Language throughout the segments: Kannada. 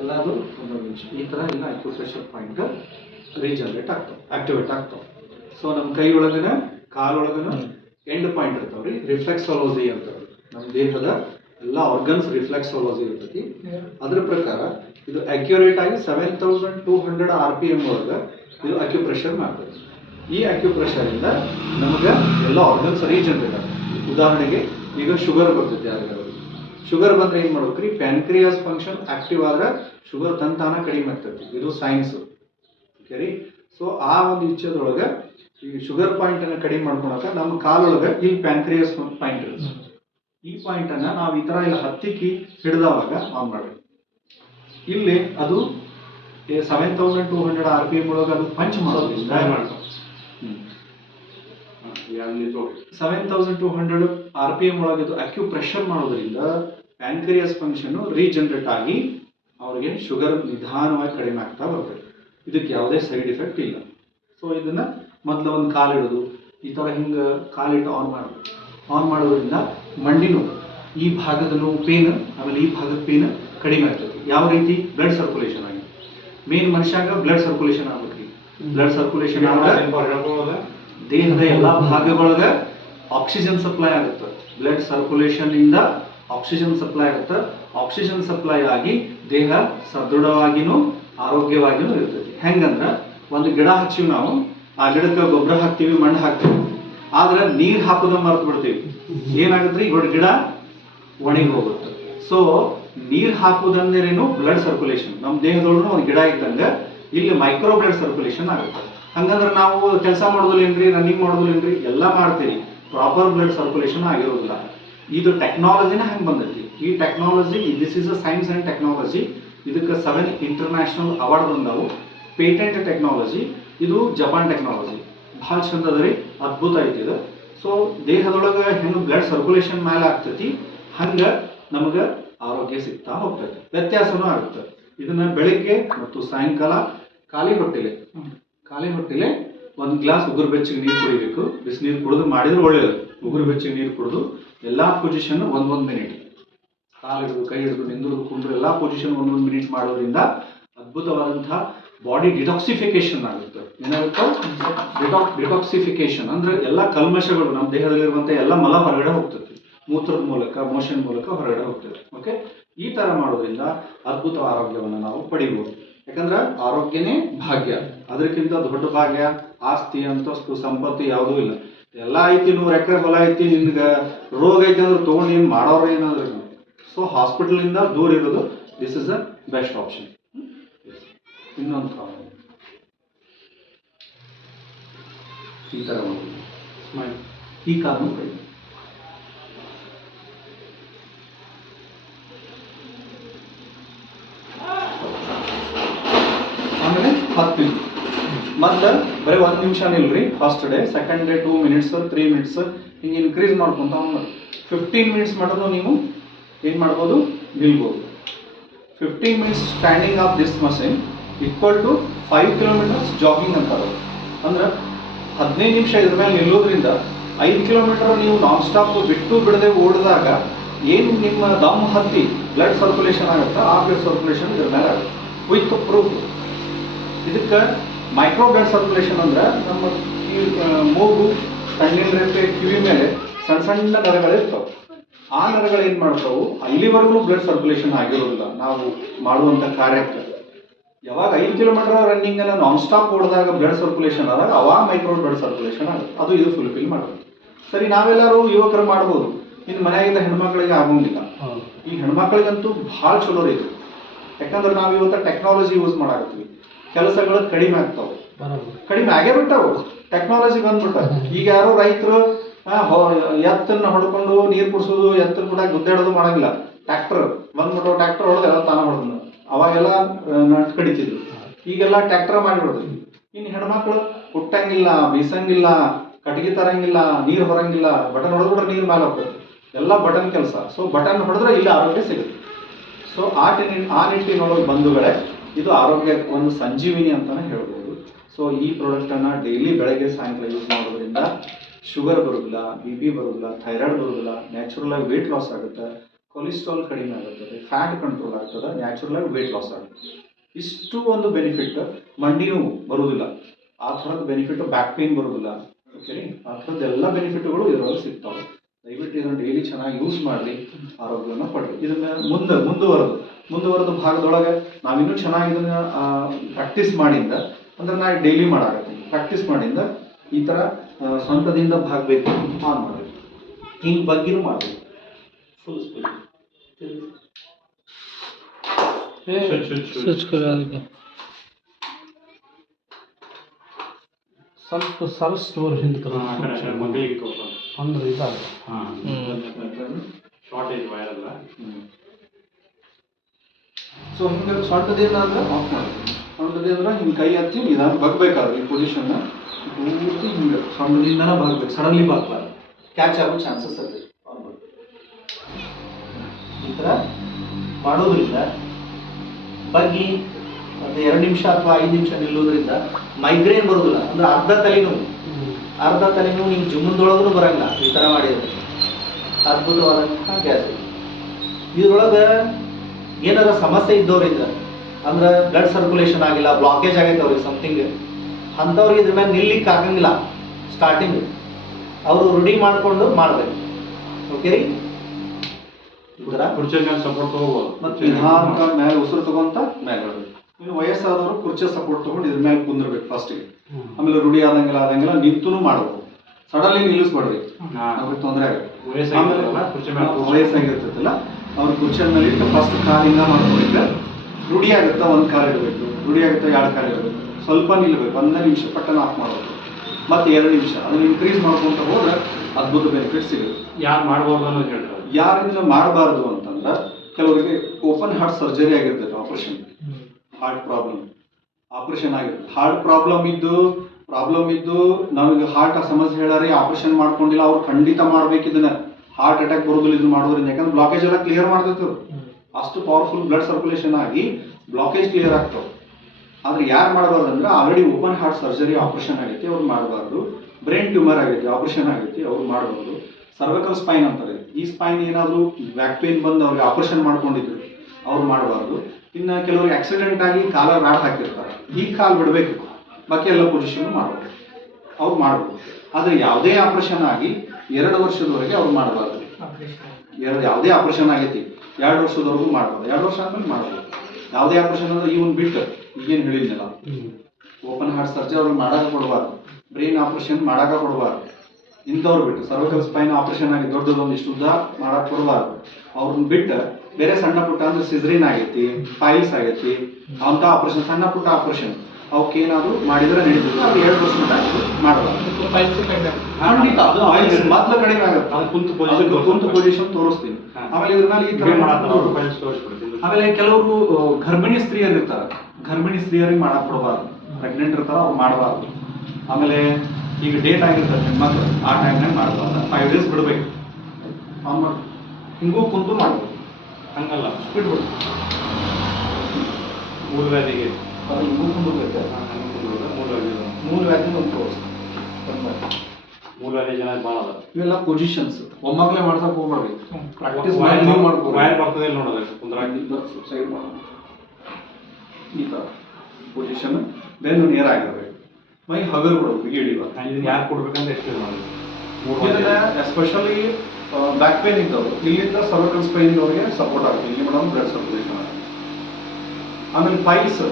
ಎಲ್ಲದು ಒಂದೊಂದು ನಿಮಿಷ ಈ ಥರ ಎಲ್ಲ ಅಕ್ಯುಪ್ರೆಷರ್ ಪಾಯಿಂಟ್ ರೀಜನರೇಟ್ ಆಗ್ತಾವೆ, ಆಕ್ಟಿವೇಟ್ ಆಗ್ತಾವೆ. ಸೊ ನಮ್ಮ ಕೈ ಒಳಗನ ಕಾಲೊಳಗನ ಎಂಡ್ ಪಾಯಿಂಟ್ ಇರ್ತಾವ್ರಿ, ರಿಫ್ಲೆಕ್ಸಾಲಜಿ ಅಂತ. ನಮ್ಮ ದೇಹದ ಎಲ್ಲ ಆರ್ಗನ್ಸ್ ರಿಫ್ಲೆಕ್ಸಾಲಜಿ ಇರ್ತೈತಿ. ಅದ್ರ ಪ್ರಕಾರ ಇದು ಅಕ್ಯುರೇಟ್ ಆಗಿ 7200 RPM ಒಳಗೆ ಇದು ಅಕ್ಯುಪ್ರೆಷರ್ ಮಾಡ್ತದೆ. ಈ ಅಕ್ಯುಪ್ರೆಷರ್ ಇಂದ ನಮಗೆ ಎಲ್ಲ ಆರ್ಗನ್ಸ್ ರೀಜನರೇಟ್ ಆಗ್ತದೆ. ಉದಾಹರಣೆಗೆ ಈಗ ಶುಗರ್ ಬರ್ತೈತಿ ಯಾರಿಗಾದ್ರು, ಶುಗರ್ ಬಂದ್ರೆ ಏನು ಮಾಡ್ಬೇಕ್ರಿ, ಪ್ಯಾನ್ಕ್ರಿಯಾಸ್ ಫಂಕ್ಷನ್ ಆಕ್ಟಿವ್ ಆದ್ರೆ ಶುಗರ್ ತಂತಾನ ಕಡಿಮೆ ಆಗ್ತೈತಿ. ಇದು ಸೈನ್ಸ್ ಓಕೆ ರೀ. ಸೊ ಆ ಒಂದು ವಿಷಯದೊಳಗೆ ಈ ಶುಗರ್ ಪಾಯಿಂಟ್ ಅನ್ನ ಕಡಿಮೆ ಮಾಡ್ಕೊಳಕ ನಮ್ಮ ಕಾಲೊಳಗೆ ಇಲ್ಲಿ ಪ್ಯಾನ್ಕ್ರಿಯಾಸ್ ಪಾಯಿಂಟ್ ಇರುತ್ತೆ. ಈ ಪಾಯಿಂಟ್ ಅನ್ನ ನಾವು ಈ ತರ ಇಲ್ಲ ಹತ್ತಿಕ್ಕಿ ಹಿಡಿದವಾಗ ಆನ್ ಮಾಡಿ ಇಲ್ಲಿ ಅದು 7200 RPM ಒಳಗೆ ಅದು ಪಂಚ್ ಮಾಡೋದ್ರಿಂದ 7200 RPM ಒಳಗೆ ಅದು ಅಕ್ಯುಪ್ರೆಷರ್ ಮಾಡೋದ್ರಿಂದ ಪ್ಯಾನ್ಕ್ರಿಯಾಸ್ ಫಂಕ್ಷನ್ ರೀಜನರೇಟ್ ಆಗಿ ಅವ್ರಿಗೆ ಶುಗರ್ ನಿಧಾನವಾಗಿ ಕಡಿಮೆ ಆಗ್ತಾ ಬರ್ತದೆ. ಇದಕ್ಕೆ ಯಾವುದೇ ಸೈಡ್ ಎಫೆಕ್ಟ್ ಇಲ್ಲ. ಸೊ ಇದನ್ನ ಮೊದಲು ಒಂದು ಕಾಲಿಡೋದು, ಈ ಥರ ಹಿಂಗೆ ಕಾಲಿಟ್ಟು ಆನ್ ಮಾಡೋದ್ರಿಂದ ಮಂಡಿ ನೋವು, ಈ ಭಾಗದ ನೋವು ಪೇನ್, ಆಮೇಲೆ ಈ ಭಾಗದ ಪೇನ್ ಕಡಿಮೆ ಆಗ್ತದೆ. ಯಾವ ರೀತಿ ಬ್ಲಡ್ ಸರ್ಕ್ಯುಲೇಷನ್ ಆಗಿ ಮೇನ್ ಮನುಷ್ಯಾಗ ಬ್ಲಡ್ ಸರ್ಕ್ಯುಲೇಷನ್ ಆಗ್ಬೇಕು. ಬ್ಲಡ್ ಸರ್ಕ್ಯುಲೇಷನ್ ಆದ್ರೆ ದೇಹದ ಎಲ್ಲಾ ಭಾಗಗಳಿಗೆ ಆಕ್ಸಿಜನ್ ಸಪ್ಲೈ ಆಗುತ್ತೆ. ಬ್ಲಡ್ ಸರ್ಕ್ಯುಲೇಷನ್ ಇಂದ ಆಕ್ಸಿಜನ್ ಸಪ್ಲೈ ಆಗುತ್ತೆ. ಆಕ್ಸಿಜನ್ ಸಪ್ಲೈ ಆಗಿ ದೇಹ ಸದೃಢವಾಗಿನೂ ಆರೋಗ್ಯವಾಗಿನೂ ಇರ್ತೈತಿ. ಹೆಂಗಂದ್ರೆ ಒಂದು ಗಿಡ ಹಚ್ಚಿವಿ, ನಾವು ಆ ಗಿಡಕ್ಕೆ ಗೊಬ್ಬರ ಹಾಕ್ತಿವಿ, ಮಣ್ಣು ಹಾಕ್ತಿವಿ, ಆದ್ರೆ ನೀರ್ ಹಾಕೋದ ಮರ್ತು ಬಿಡ್ತೀವಿ. ಏನಾಗುತ್ತೆ, ಈಗ ಗಿಡ ಒಣಗಿ ಹೋಗುತ್ತೆ. ಸೊ ನೀರ್ ಹಾಕುವುದಂದ್ರೇನು ಬ್ಲಡ್ ಸರ್ಕ್ಯುಲೇಷನ್. ನಮ್ಮ ದೇಹದೊಳಗೂ ಒಂದು ಗಿಡ ಇದ್ದಂಗೆ ಇಲ್ಲಿ ಮೈಕ್ರೋ ಬ್ಲಡ್ ಸರ್ಕ್ಯುಲೇಷನ್ ಆಗುತ್ತೆ. ಹಂಗಂದ್ರೆ ನಾವು ಕೆಲಸ ಮಾಡೋದಿಲ್ಲೇನ್ರಿ, ರನ್ನಿಂಗ್ ಮಾಡೋದಿಲ್ಲೇನ್ರಿ, ಎಲ್ಲ ಮಾಡ್ತೀರಿ, ಪ್ರಾಪರ್ ಬ್ಲಡ್ ಸರ್ಕ್ಯುಲೇಷನ್ ಆಗಿರೋದಿಲ್ಲ. ಇದು ಟೆಕ್ನಾಲಜಿನ ಹಂಗೆ ಬಂದೈತಿ. ಈ technology, this is a science and technology. ಇದಕ್ಕೆ 7 ಇಂಟರ್ನ್ಯಾಷನಲ್ ಅವಾರ್ಡ್ ಬಂದಾವು. ಪೇಟೆಂಟ್ ಟೆಕ್ನಾಲಜಿ, ಇದು ಜಪಾನ್ ಟೆಕ್ನಾಲಜಿ. ಭಾಳ ಚಂದ ಅದ ರೀ, ಅದ್ಭುತ ಐತಿ ಇದು. ಸೊ ದೇಹದೊಳಗೆ ಹೆಂಗೆ ಬ್ಲಡ್ ಸರ್ಕ್ಯುಲೇಷನ್ ಮೇಲೆ ಆಗ್ತೈತಿ, ಹಂಗೆ ನಮಗೆ ಆರೋಗ್ಯ ಸಿಗ್ತಾ ಹೋಗ್ತೈತಿ, ವ್ಯತ್ಯಾಸನೂ ಆಗುತ್ತೆ. ಇದನ್ನ ಬೆಳಿಗ್ಗೆ ಮತ್ತು ಸಾಯಂಕಾಲ ಖಾಲಿ ಹೊಟ್ಟೆಲೆ ಒಂದು ಗ್ಲಾಸ್ ಉಗುರು ಬೆಚ್ಚಗೆ ನೀರು ಕುಡಿಬೇಕು. ಬಿಸಿನೀರು ಕುಡಿದು ಮಾಡಿದ್ರೆ ಒಳ್ಳೇದು. ಉಗುರು ಬೆಚ್ಚಗೆ ನೀರು ಕುಡಿದು ಎಲ್ಲಾ ಪೊಸಿಷನ್ 1 ಮಿನಿಟ್, ಕಾಲು ಹಿಡಿದು ಕೈ ಹಿಡಿದು ನಿಂದುದು ಕುಂಡ್ರು ಎಲ್ಲಾ ಪೊಸಿಷನ್ 1 ಮಿನಿಟ್ ಮಾಡೋದ್ರಿಂದ ಅದ್ಭುತವಾದಂತಹ ಬಾಡಿ ಡಿಟಾಕ್ಸಿಫಿಕೇಶನ್ ಆಗುತ್ತೆ. ಏನಾಗುತ್ತೆ, ಡಿಟಾಕ್ಸಿಫಿಕೇಶನ್ ಅಂದ್ರೆ ಎಲ್ಲ ಕಲ್ಮಶಗಳು ನಮ್ಮ ದೇಹದಲ್ಲಿರುವಂತ ಎಲ್ಲ ಮಲ ಹೊರಗಡೆ ಹೋಗ್ತದೆ, ಮೂತ್ರದ ಮೂಲಕ, ಮೋಷನ್ ಮೂಲಕ ಹೊರಗಡೆ ಹೋಗ್ತದೆ. ಓಕೆ, ಈ ತರ ಮಾಡೋದ್ರಿಂದ ಅದ್ಭುತ ಆರೋಗ್ಯವನ್ನು ನಾವು ಪಡಿಬಹುದು. ಯಾಕಂದ್ರೆ ಆರೋಗ್ಯನೇ ಭಾಗ್ಯ. ಅದಕ್ಕಿಂತ ದೊಡ್ಡ ಭಾಗ್ಯ, ಆಸ್ತಿ, ಅಂತಸ್ತು, ಸಂಪತ್ತು ಯಾವುದೂ ಇಲ್ಲ. ಎಲ್ಲ ಐತಿ, 100 ಎಕರೆ ಹೊಲ ಐತಿ, ನಿನ್ಗೆ ರೋಗ ಐತಿ ಅಂದ್ರೆ ತಗೊಂಡು ಏನು ಮಾಡೋರು ಏನಾದ್ರು. ಸೊ ಹಾಸ್ಪಿಟಲ್ ಇಂದ ದೂರ ಇರೋದು, this is the best option. ಇನ್ನೊಂದು ಪ್ರಾಬ್ಲಮ್, ಈ ತರ ಈ ಕಾರಣ ಕಡಿಮೆ. ಆಮೇಲೆ 10 ಮಿನಿಟ್ ಮತ್ತೆ ಬರೀ 1 ನಿಮಿಷ ನಿಲ್ರಿ. First day, second day 2 minutes, 3 minutes ಹಿಂಗೆ ಇನ್ಕ್ರೀಸ್ ಮಾಡ್ಕೊಂತ 15 ಮಿನಿಟ್ಸ್ ಮಾಡೋದು ನೀವು ಏನು ಮಾಡ್ಬೋದು, ನಿಲ್ಬೋದು. 15 minutes standing of this machine equal to 5 kilometres jogging ಅಂತಾರೆ. ಅಂದ್ರೆ 15 ನಿಮಿಷ ಇದ್ರ ಮೇಲೆ ನಿಲ್ಲೋದ್ರಿಂದ 5 ಕಿಲೋಮೀಟರ್ ನೀವು ನಾನ್ ಸ್ಟಾಪ್ ಬಿಟ್ಟು ಬಿಡದೆ ಓಡಿದಾಗ ಏನು ನಿಮ್ಮ ದಮ್ ಹತ್ತಿ ಬ್ಲಡ್ ಸರ್ಕ್ಯುಲೇಷನ್ ಆಗುತ್ತೆ, ಆ ಬ್ಲಡ್ ಸರ್ಕ್ಯುಲೇಷನ್ ಇದ್ರ ಮೇಲೆ ಆಗುತ್ತೆ ವಿತ್ ಪ್ರೂಫ್. ಇದಕ್ಕೆ ಮೈಕ್ರೋ ಬ್ಲಡ್ ಸರ್ಕ್ಯುಲೇಷನ್ ಅಂದ್ರೆ ನಮ್ಮ ಮೂಗು, ಕಣ್ಣಿನ ರೇಖೆ, ಕಿವಿ ಮೇಲೆ ಸಣ್ಣ ಸಣ್ಣ ನರಗಳಿರ್ತಾವೆ. ಆ ನರಗಳು ಏನು ಮಾಡ್ತಾವು, ಅಲ್ಲಿವರೆಗೂ ಬ್ಲಡ್ ಸರ್ಕ್ಯುಲೇಷನ್ ಆಗಿರೋದಿಲ್ಲ ನಾವು ಮಾಡುವಂಥ ಕಾರ್ಯಕ್ಕೆ. ಯಾವಾಗ 5 ಕಿಲೋಮೀಟರ್ ರನ್ನಿಂಗ್ ಅನ್ನ ನಾನ್ ಸ್ಟಾಪ್ ಓಡಿದಾಗ ಬ್ಲಡ್ ಸರ್ಕ್ಯುಲೇಷನ್ ಆದಾಗ ಅವಾಗ ಮೈಕ್ರೋ ಬ್ಲಡ್ ಸರ್ಕ್ಯುಲೇಷನ್ ಆಗುತ್ತೆ. ಅದು ಇದು ಫುಲ್ಫಿಲ್ ಮಾಡೋದು. ಸರಿ, ನಾವೆಲ್ಲರೂ ಯುವಕರು ಮಾಡ್ಬೋದು, ಇನ್ನು ಮನೆಯಾಗಿದ್ದ ಹೆಣ್ಮಕ್ಳಿಗೆ ಆಗೋಂಗಿಲ್ಲ. ಈ ಹೆಣ್ಮಕ್ಳಿಗಂತೂ ಭಾಳ ಚಲೋ ಇದು. ಯಾಕಂದ್ರೆ ನಾವು ಇವತ್ತು ಟೆಕ್ನಾಲಜಿ ಯೂಸ್ ಮಾಡಾಕತ್ತೀವಿ, ಕೆಲಸಗಳು ಕಡಿಮೆ ಆಗ್ತಾವೆ, ಕಡಿಮೆ ಆಗೇ ಬಿಟ್ಟಾವು, ಟೆಕ್ನಾಲಜಿ ಬಂದ್ಬಿಟ್ಟ. ಈಗ ಯಾರೋ ರೈತರು ಎತ್ತನ್ನ ಹೊಡ್ಕೊಂಡು ನೀರು ಕುಡಿಸೋದು, ಎತ್ತನ್ನು ಕೂಡ ಗುದ್ದಾಡೋದು ಮಾಡಂಗಿಲ್ಲ. ಟ್ರ್ಯಾಕ್ಟರ್ ಬಂದ್ಬಿಟ್ಟು ಟ್ರ್ಯಾಕ್ಟರ್ ಹೊಡೆದು ಎಲ್ಲ ತಾನ ಹೊಡೆದ್. ಅವಾಗೆಲ್ಲ ನಟ್ ಕಡಿತಿದ್ರು, ಈಗೆಲ್ಲ ಟ್ರ್ಯಾಕ್ಟರ್ ಮಾಡಿಬಿಡ್ತೀವಿ. ಇನ್ನು ಹೆಣ್ಮಕ್ಳು ಹುಟ್ಟಂಗಿಲ್ಲ, ಬೀಸಂಗಿಲ್ಲ, ಕಟ್ಟಿಗೆ ತರಂಗಿಲ್ಲ, ನೀರು ಹೊರಂಗಿಲ್ಲ, ಬಟನ್ ಹೊಡೆದ್ಬಿಟ್ರೆ ನೀರು ಮೇಲೆ ಹೋಗ್ತದೆ, ಎಲ್ಲ ಬಟನ್ ಕೆಲಸ. ಸೊ ಬಟನ್ ಹೊಡೆದ್ರೆ ಇಲ್ಲಿ ಆರೋಗ್ಯ ಸಿಗುತ್ತೆ. ಸೊ ಆ ನಿಟ್ಟಿನೊಳಗೆ ಬಂಧುಗಳೇ, ಇದು ಆರೋಗ್ಯಕ್ಕೆ ಒಂದು ಸಂಜೀವಿನಿ ಅಂತಾನೆ ಹೇಳ್ಬೋದು. ಸೊ ಈ ಪ್ರಾಡಕ್ಟನ್ನು ಡೈಲಿ ಬೆಳಗ್ಗೆ ಸಾಯಂಕಾಲ ಯೂಸ್ ಮಾಡೋದ್ರಿಂದ ಶುಗರ್ ಬರೋದಿಲ್ಲ, BP ಬರೋದಿಲ್ಲ, ಥೈರಾಯ್ಡ್ ಬರೋದಿಲ್ಲ, ನ್ಯಾಚುರಲ್ ಆಗಿ ವೇಟ್ ಲಾಸ್ ಆಗುತ್ತೆ, ಕೊಲೆಸ್ಟ್ರಾಲ್ ಕಡಿಮೆ ಆಗುತ್ತದೆ, ಫ್ಯಾಟ್ ಕಂಟ್ರೋಲ್ ಆಗ್ತದೆ, ನ್ಯಾಚುರಲ್ ಆಗಿ ವೇಟ್ ಲಾಸ್ ಆಗುತ್ತೆ. ಇಷ್ಟು ಒಂದು ಬೆನಿಫಿಟ್. ಮಂಡಿ ನೋವು ಬರುವುದಿಲ್ಲ, ಆ ಥರದ ಬೆನಿಫಿಟ್. ಬ್ಯಾಕ್ ಪೇನ್ ಬರುವುದಿಲ್ಲ. ಓಕೆ, ಆ ಥರದ ಎಲ್ಲ ಬೆನಿಫಿಟ್ಗಳು ಇದರೊಳಗೆ ಸಿಗ್ತಾವೆ. ದಯವಿಟ್ಟು ಇದನ್ನು ಡೈಲಿ ಚೆನ್ನಾಗಿ ಯೂಸ್ ಮಾಡಿ ಆರೋಗ್ಯವನ್ನು ಪಡ್ರಿ. ಇದನ್ನ ಮುಂದುವರೆದ ಭಾಗದೊಳಗೆ ನಾವಿನ್ನೂ ಚೆನ್ನಾಗಿ ಇದನ್ನ ಪ್ರಾಕ್ಟೀಸ್ ಮಾಡಿಂದ, ಅಂದ್ರೆ ನಾ ಡೈಲಿ ಮಾಡಾಕತ್ತೀನಿ, ಪ್ರಾಕ್ಟೀಸ್ ಮಾಡಿಂದ ಈ ಥರ ಸ್ವಂತದಿಂದ ಭಾಗಬೇಕು ಆನ್ ಮಾಡಬೇಕು, ಹಿಂಗೆ ಬಗ್ಗಿನೂ ಮಾಡಬೇಕು. ಫುಲ್ ಸ್ಪೀಡ್ ಸ್ವಲ್ಪ ಸರ್ ಸ್ಟೋರ್ ಹಿಂದೆ ಮಕ್ಕಳಿಗೆ ಅಂದ್ರೆ ಇದಾಗ ಶಾರ್ಟೇಜ್ ವೈರಲ್ಲ. ಸೊ ಹಿಂಗೆ ಸ್ವಂತದಿಂದ ಅಂದ್ರೆ ಆಫ್ ಮಾಡಬೇಕು. ಸ್ವಂತದಿಂದ ಹಿಂಗೆ ಕೈ ಹತ್ತಿ ನಿಧಾನ ಬಗ್ಬೇಕಾದ್ರೆ ಈ ಪೊಸಿಷನ್ನ ಪೂರ್ತಿ ಹಿಂಗೆ ಸ್ವಂತದಿಂದನೇ ಬಗ್ಬೇಕು, ಸಡನ್ಲಿ ಬಾಗ್ಬಾರ್ದು, ಕ್ಯಾಚ್ ಆಗೋ ಚಾನ್ಸಸ್ ಇದೆ. ಈ ಥರ ಮಾಡೋದ್ರಿಂದ ಬಗ್ಗಿ ಅದು 2 ನಿಮಿಷ ಅಥವಾ 5 ನಿಮಿಷ ನಿಲ್ಲೋದ್ರಿಂದ ಮೈಗ್ರೇನ್ ಬರೋದಿಲ್ಲ. ಅಂದ್ರೆ ಅರ್ಧ ತಲೆನೋವು ನೀವು ಜುಮ್ಮನದೊಳಗೂ ಬರಂಗಿಲ್ಲ ಈ ಥರ ಮಾಡಿದ್ರೆ. ಅದ್ಭುತವಾದಂತಹ ಗ್ಯಾಸ್. ಇದ್ರೊಳಗೆ ಏನಾರ ಸಮಸ್ಯೆ ಇದ್ದವ್ರಿಂದ, ಅಂದ್ರೆ ಬ್ಲಡ್ ಸರ್ಕ್ಯುಲೇಷನ್ ಆಗಿಲ್ಲ, ಬ್ಲಾಕೇಜ್ ಆಗೈತೆ ಅವ್ರಿಗೆ ಸಮಥಿಂಗ್, ಅಂಥವ್ರಿಗೆ ಇದ್ರ ಮೇಲೆ ನಿಲ್ಲಿಕ್ಕೆ ಆಗಂಗಿಲ್ಲ. ಸ್ಟಾರ್ಟಿಂಗ್ ಅವರು ರೂಢಿ ಮಾಡಿಕೊಂಡು ಮಾಡಬೇಕು. ಓಕೆ ರೀ, ಕುರ್ಚಿ ಮೇಲೆ ಸಪೋರ್ಟ್ ತಗೋಬೋದು. ಮತ್ತು ನಿಧಾನಕ ಮೇಲೆ ಉಸಿರು ತಗೊಂತ ಮೇಲೆ ಬರಬೇಕು. ಇನ್ನು ವಯಸ್ಸಾದವರು ಕುರ್ಚಿ ಸಪೋರ್ಟ್ ತಗೊಂಡು ಇದ್ರ ಮೇಲೆ ಕುಂದಿರ್ಬೇಕು ಫಸ್ಟಿಗೆ. ಆಮೇಲೆ ರೂಢಿ ಆದಂಗೆಲ್ಲ ನಿಂತೂ ಮಾಡ್ಬೋದು. ಸಡನ್ಲಿ ನಿಲ್ಲಿಸ್ಬೇಡ್ರಿ, ಅವ್ರಿಗೆ ತೊಂದರೆ ಆಗುತ್ತೆ. ವಯಸ್ಸಾಗಿರ್ತೈತಲ್ಲ ಅವ್ರ ಕುರ್ಚಿ ಮೇಲೆ ಇಟ್ಟು ಫಸ್ಟ್ ಕಾಲಿಂದ ಮಾಡ್ಕೊಳಿಕ್ಕೆ ರೂಢಿ ಆಗುತ್ತೆ. ಒಂದು ಕಾಲು ಇಡಬೇಕು, ರೂಢಿ ಆಗುತ್ತೆ 2 ಕಾಲು ಇಡಬೇಕು, ಸ್ವಲ್ಪ ನಿಲ್ಲಬೇಕು, 1 ನಿಮಿಷ ಪಟ್ಟನ ಆಫ್ ಮಾಡಬೇಕು, ಮತ್ತೆ 2 ನಿಮಿಷ. ಅದನ್ನು ಇನ್ಕ್ರೀಸ್ ಮಾಡ್ಕೊಂತ ಹೋದ್ರೆ ಅದ್ಭುತ ಬೆನಿಫಿಟ್ ಸಿಗುತ್ತೆ. ಯಾರು ಮಾಡ್ಬೋದು ಅನ್ನೋದು ಹೇಳ್ತಾರೆ. ಯಾರಿಂದ ಮಾಡಬಾರ್ದು ಅಂತಂದ್ರೆ, ಕೆಲವರಿಗೆ ಓಪನ್ ಹಾರ್ಟ್ ಸರ್ಜರಿ ಆಗಿರ್ತೈತೆ, ಆಪರೇಷನ್, ಹಾರ್ಟ್ ಪ್ರಾಬ್ಲಮ್ ಆಪರೇಷನ್ ಆಗಿರುತ್ತೆ. ಹಾರ್ಟ್ ಪ್ರಾಬ್ಲಮ್ ಇದ್ದು ನಮಗೆ ಹಾರ್ಟ್ ಸಮಸ್ಯೆ ಹೇಳಾರಿ ಆಪರೇಷನ್ ಮಾಡ್ಕೊಂಡಿಲ್ಲ, ಅವ್ರು ಖಂಡಿತ ಮಾಡ್ಬೇಕಿದ್ದನ್ನ. ಹಾರ್ಟ್ ಅಟ್ಯಾಕ್ ಬರೋದಿಲ್ಲ ಇದು ಮಾಡೋದ್ರಿಂದ, ಯಾಕಂದ್ರೆ ಬ್ಲಾಕೇಜ್ ಎಲ್ಲ ಕ್ಲಿಯರ್ ಮಾಡ್ತೈತೆ. ಅಷ್ಟು ಪವರ್ಫುಲ್ ಬ್ಲಡ್ ಸರ್ಕ್ಯುಲೇಷನ್ ಆಗಿ ಬ್ಲಾಕೇಜ್ ಕ್ಲಿಯರ್ ಆಗ್ತಾವೆ. ಆದ್ರೆ ಯಾರು ಮಾಡಬಾರ್ದು ಅಂದ್ರೆ, already open heart surgery operation ಆಗೈತಿ ಅವ್ರು ಮಾಡಬಾರ್ದು. ಬ್ರೈನ್ ಟ್ಯೂಮರ್ ಆಗೈತಿ ಆಪರೇಷನ್ ಆಗೈತಿ ಅವ್ರು ಮಾಡಬಾರ್ದು. ಸರ್ವೈಕಲ್ ಸ್ಪೈನ್ ಅಂತಾರೆ, ಈ ಸ್ಪೈನ್ ಏನಾದರೂ ಬ್ಯಾಕ್ ಪೇನ್ ಬಂದು ಅವ್ರಿಗೆ ಆಪರೇಷನ್ ಮಾಡ್ಕೊಂಡಿದ್ರು ಅವ್ರು ಮಾಡಬಾರ್ದು. ಇನ್ನು ಕೆಲವ್ರಿಗೆ ಆಕ್ಸಿಡೆಂಟ್ ಆಗಿ ಕಾಲ ರಾಡ್ ಹಾಕಿರ್ತಾರೆ, ಈ ಕಾಲು ಬಿಡಬೇಕು, ಬಾಕಿ ಎಲ್ಲ ಪೊಸಿಷನ್ ಮಾಡಬೇಕು, ಅವ್ರು ಮಾಡ್ಬೋದು. ಆದರೆ ಯಾವುದೇ ಆಪರೇಷನ್ ಆಗಿ 2 ವರ್ಷದವರೆಗೆ ಅವ್ರು ಮಾಡಬಾರ್ದು. ಯಾವುದೇ ಆಪರೇಷನ್ ಆಗೈತಿ 2 ವರ್ಷದವರೆಗೂ ಮಾಡ್ಬೋದು. 2 ವರ್ಷ ಆದ್ಮೇಲೆ ಮಾಡ್ಬೋದು. ಯಾವುದೇ ಆಪರೇಷನ್ ಅಂದ್ರೆ ಇವನ್ ಬಿಟ್ಟು ಈಗೇನು ಹೇಳಿದ್ನಲ್ಲ, ಓಪನ್ ಹಾರ್ಟ್ ಸರ್ಜರಿ ಅವ್ರಿಗೆ ಮಾಡಾಕ ಕೊಡಬಾರ್ದು, ಬ್ರೈನ್ ಆಪರೇಷನ್ ಮಾಡಾಕ ಕೊಡಬಾರ್ದು. ಇಂಥವ್ರು ಬಿಟ್ಟು ಸರ್ವೈಕಲ್ ಸ್ಪೈನ್ ಆಪರೇಷನ್ ಆಗಿ ದೊಡ್ಡದೊಂದಿಷ್ಟು ಉದ್ದ ಮಾಡಕ್ಕೆ ಕೊಡಬಾರ್ದು. ಅವ್ರನ್ನ ಬಿಟ್ಟು ಬೇರೆ ಸಣ್ಣ ಪುಟ್ಟ ಅಂದ್ರೆ ಸಿಜರಿನ್ ಆಗೈತಿ, ಫೈಲ್ಸ್ ಆಗೈತಿ, ಅಂತ ಆಪರೇಷನ್, ಸಣ್ಣ ಪುಟ್ಟ ಆಪರೇಷನ್ ಅವಕ್ಕೇನಾದ್ರು ಮಾಡಿದ್ರೆ ನಡೀತದೆ. ಅದು 2 ವರ್ಷ ಮಾಡಬಾರ್ದು. ಖಂಡಿತ ಅದು ಮೊದಲು ಕಡಿಮೆ ಆಗುತ್ತೆ. ಕುಂತು ಪೊಸಿಷನ್ ತೋರಿಸ್ತೀನಿ. ಆಮೇಲೆ ಇದ್ರ ಮೇಲೆ ಈ ತರ ಆಮೇಲೆ ಕೆಲವರು ಗರ್ಭಿಣಿ ಸ್ತ್ರೀಯರು ಇರ್ತಾರೆ, ಗರ್ಭಿಣಿ ಸ್ತ್ರೀಯರಿಗೆ ಮಾಡಕ್ ಕೊಡಬಾರ್ದು. ಪ್ರೆಗ್ನೆಂಟ್ ಇರ್ತಾರ ಅವ್ರು ಮಾಡಬಾರ್ದು. ಆಮೇಲೆ ಈಗ ಡೇಟ್ ಆಗಿರ್ತದೆ ಹೆಣ್ಮಕ್ಳು, ಆ ಟೈಮ್ನಾಗ ಮಾಡಬಾರ್ದು. 5 ಡೇಸ್ ಬಿಡ್ಬೇಕು. ಹಿಂಗೂ ಕುಂತು ಮಾಡ್ಬೋದು, ಹಂಗಲ್ಲ ಬಿಡ್ಬೋದು. ಮೂರು ವ್ಯಾಧಿಗೆ ಅದು ಹಿಂಗೂ ಕುಂದಿರ್ಬೇಕು. 3 ವ್ಯಾಧಿ ಒಂದು ತೋರಿಸ್ತಾರೆ. 3 ವ್ಯಾಧಿ ಜನ ಭಾಳ ಅದ. ಇವೆಲ್ಲ ಪೊಸಿಷನ್ಸ್ ಒಮ್ಮಕ್ಲೆ ಮಾಡ್ಸಕ್ ಹೋಗ್ಬಾರ್ದು. ಪ್ರಾಕ್ಟೀಸ್ ಮಾಡಿ ನೀವು ಮಾಡ್ಬೋದು. ಬರ್ತದೆ ನೋಡೋದು ಸೈಡ್ ಮಾಡೋದು ಈ ಥರ ಪೊಸಿಷನ್. ಬೆನ್ನು ನೇರಾಗಿರ್ಬೇಕು, ಮೈ ಹಗರು ಬಿಡೋದು, ಬಿಗಿಡಿಬಾರ್ದು. ಇದನ್ನ ಯಾರು ಕೊಡ್ಬೇಕಂತ ಎಕ್ಸ್ಪ್ಲೇನ್ ಮಾಡಿ. ಎಸ್ಪೆಷಲಿ ಬ್ಯಾಕ್ ಪೇನ್ ಇದ್ದವರು, ಇಲ್ಲಿಂದ ಸರ್ವೈಕಲ್ ಸ್ಪೈನ್ ಅವ್ರಿಗೆ ಸಪೋರ್ಟ್ ಆಗುತ್ತೆ. ಇಲ್ಲಿ ಮೇಡಮ್ ಬ್ಲಡ್ ಸರ್ಕ್ಯುಲೇಷನ್ ಆಗುತ್ತೆ. ಆಮೇಲೆ ಫೈಲ್ಸ್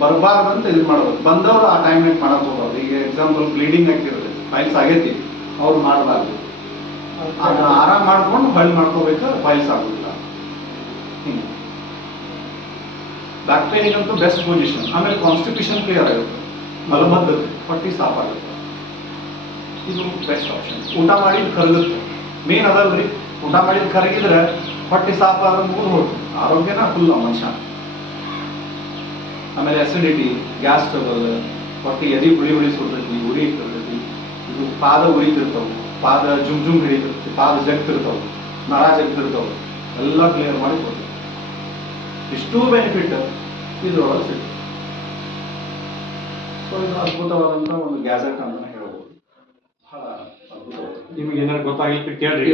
ಬರಬಾರ್ದಂತ ಇದು ಮಾಡಬೇಕು. ಬಂದವರು ಆ ಟೈಮ್ನಾಗ ಮಾಡಕ್ ಹೋಗ್ಬಾರ್ದು. ಈಗ ಎಕ್ಸಾಂಪಲ್ ಬ್ಲೀಡಿಂಗ್ ಆಗ್ತಿರುತ್ತೆ, ಫೈಲ್ಸ್ ಆಗೈತಿ, ಅವ್ರು ಮಾಡಬಾರ್ದು. ಆರಾಮ್ ಮಾಡ್ಕೊಂಡು ಹೊಳ್ಳಿ ಮಾಡ್ಕೋಬೇಕು, ಫೈಲ್ಸ್ ಆಗೋದಿಲ್ಲ. ಹಿಂಗೆ ಬ್ಯಾಕ್ ಪೇನಿಗಂತೂ ಬೆಸ್ಟ್ ಪೊಸಿಷನ್. ಆಮೇಲೆ ಕಾನ್ಸ್ಟಿಪೇಷನ್ ಕ್ಲಿಯರ್ ಆಗುತ್ತೆ, ಮಲಬದ್ಧತೆ, ಹೊಟ್ಟಿ ಸಾಫ್ ಆಗುತ್ತೆ. ಇದು ಬೆಸ್ಟ್ ಆಪ್ಷನ್. ಊಟ ಮಾಡಿದ್ ಕರಗುತ್ತೆ, ಮೇನ್ ಅದಲ್ರಿ. ಊಟ ಮಾಡಿದ್ ಕರಗಿದ್ರೆ ಹೊಟ್ಟಿ ಸಾಫ್ ಆದ್ರೆ ಮೂರು ಹೋಗ್ತದೆ, ಆರೋಗ್ಯನ ಫುಲ್ ಮನುಷ್ಯ. ಆಮೇಲೆ ಅಸಿಡಿಟಿ, ಗ್ಯಾಸ್ ಟ್ರಬಲ್, ಹೊಟ್ಟಿ ಎದಿ ಉಳಿ ಸುಡ್ತೈತಿ, ಉರಿ ಇರ್ತೈತಿ. ಇದು ಪಾದ ಉರಿತಿರ್ತಾವೆ, ಪಾದ ಜುಮ್ ಹಿಡಿತಿರ್ತೈತಿ, ಪಾದ ಜಗ್ತಿರ್ತಾವೆ, ನರ ಜಗ್ತಿರ್ತಾವೆ, ಎಲ್ಲ ಕ್ಲಿಯರ್ ಮಾಡಿ ಕೊಡ್ತೀವಿ. ಇಷ್ಟೂ ಬೆನಿಫಿಟ್ ಇದ್ರೊಳಗೆ ಸಿಗ್ತದೆ. ಸೊ ಇದು ಅದ್ಭುತವಾದಂಥ ಒಂದು ಗ್ಯಾಜೆಟ್ ಅಂತ ಹೇಳ್ಬೋದು. ಬಹಳ ಅದ್ಭುತವಾದ. ನಿಮ್ಗೆ ಏನಾದ್ರು ಗೊತ್ತಾಗಿಲ್ಲ ಕೇಳ್ರಿ.